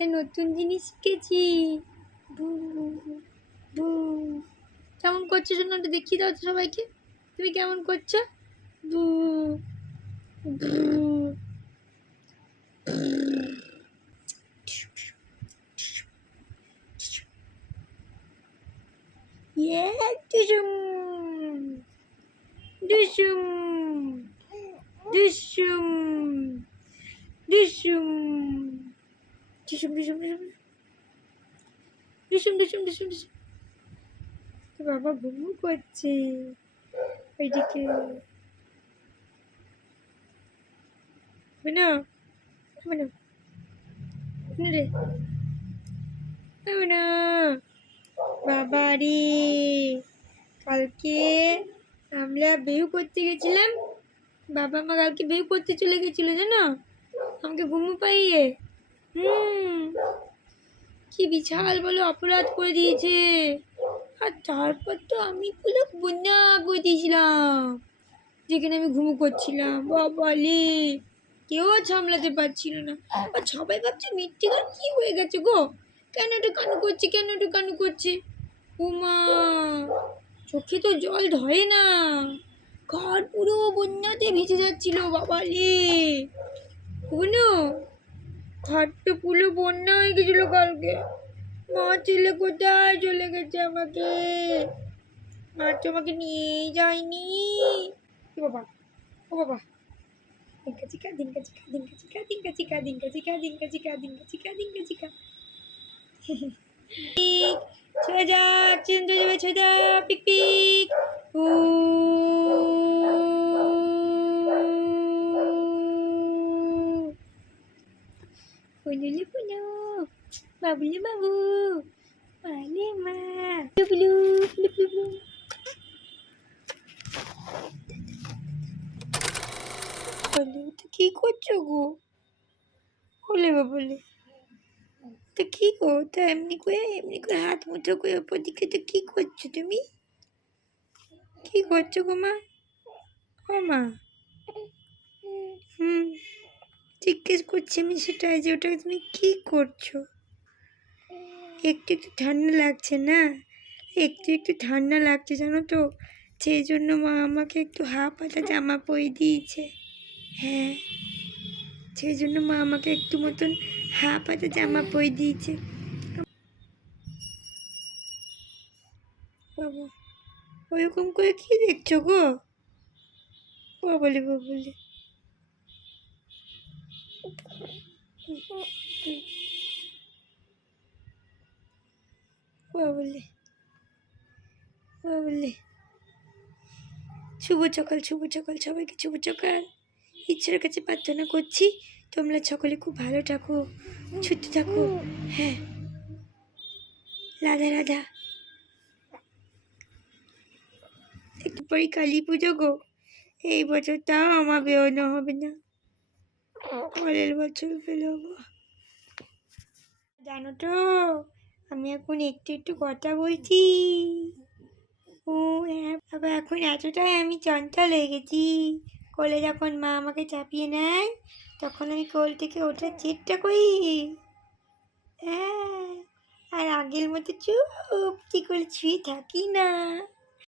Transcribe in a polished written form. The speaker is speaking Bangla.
নতুন জিনিস শিখেছি। ভু ভু কেমন করছো জন্য একটু দেখিয়ে দাও তো সবাইকে, তুমি কেমন করছো। ভু ভু ডিসুম ডিসুম ডিসুম ডিসুম ডিসুম ডিসুম ডিসুম ডিসুম ডিসুম ডিসুম। বাবা ঘুমু করছে ওইদিকে। না রে না বাবা রে, কালকে আমরা বিয়ে করতে গেছিলাম, বাবা মা কালকে বিয়ে করতে চলে গেছিল জানো, আমাকে ঘুমু পাইয়ে। কি বিশাল বলে অপরাধ করে দিয়েছে। আর তারপর তো আমি পুরো বন্যা করে দিয়েছিলাম যেখানে আমি ঘুমু করছিলাম। বাবালে কেউ সামলাতে পারছিল না। আর সবাই ভাবছে মৃত্তিকার কি হয়ে গেছে গো, কেন একটু কানু করছে, কেন একটু কানু করছে। উমা চোখে তো জল ধরে না, ঘর পুরো বন্যাতে ভেসে যাচ্ছিল। বাবালে বুনো ঘরটা পুরো বন্যা হয়ে গেছিল কালকে। মা ছেলে কোথায় চলে গেছে আমাকে, মা তো আমাকে নিয়েই যায়নি। ও বাবা ও বাবা, dinka chika dinka chika dinka chika dinka chika dinka chika dinka chika dinka chika dinka chika. Pik soja cinta jawa soja pik pik. Punulu punu, babulu babu, malema. Bulu bulu bulu bulu. বলে তো কী করছো গো, বলে বলে তো কী গো, তো এমনি করে হাত মুঠো করে ওপর দিকে তো কী করছো তুমি, কী করছো গো মা, ও মা। জিজ্ঞেস করছি আমি সেটাই যে ওটা তুমি কী করছো। একটু একটু ঠান্ডা লাগছে না, একটু একটু ঠান্ডা লাগছে জানো তো, সেই জন্য মা আমাকে একটু হাফ হাতা জামা পরিয়ে দিয়েছে। হ্যাঁ সেই জন্য মা আমাকে একটু মতন হাফ হাতে জামা পরিয়ে দিয়েছে। বাবা ওরকম করে কি দেখছো গো, বাবলে বাবলে বাবলে বাবলে। শুভ সকাল শুভ সকাল সবাইকে, শুভ সকাল। ঈশ্বরের কাছে প্রার্থনা করছি তোমরা সকলে খুব ভালো থাকো, সুস্থ থাকো। হ্যাঁ রাধা রাধা। একটু পরে কালী পুজো গো, এই বছর তাও আমার বেরোনো হবে না, পরের বছর বেরোবো। জানো তো আমি এখন একটু একটু কথা বলছি। ও হ্যাঁ বাবা, এখন এতটাই আমি চঞ্চল হয়ে গেছি, কোলে যখন মা আমাকে চাপিয়ে নেয় তখন আমি কোল থেকে ওঠার চেষ্টা করি। হ্যাঁ আর আগের মতো চুপটি করে ছুঁয়ে থাকি না।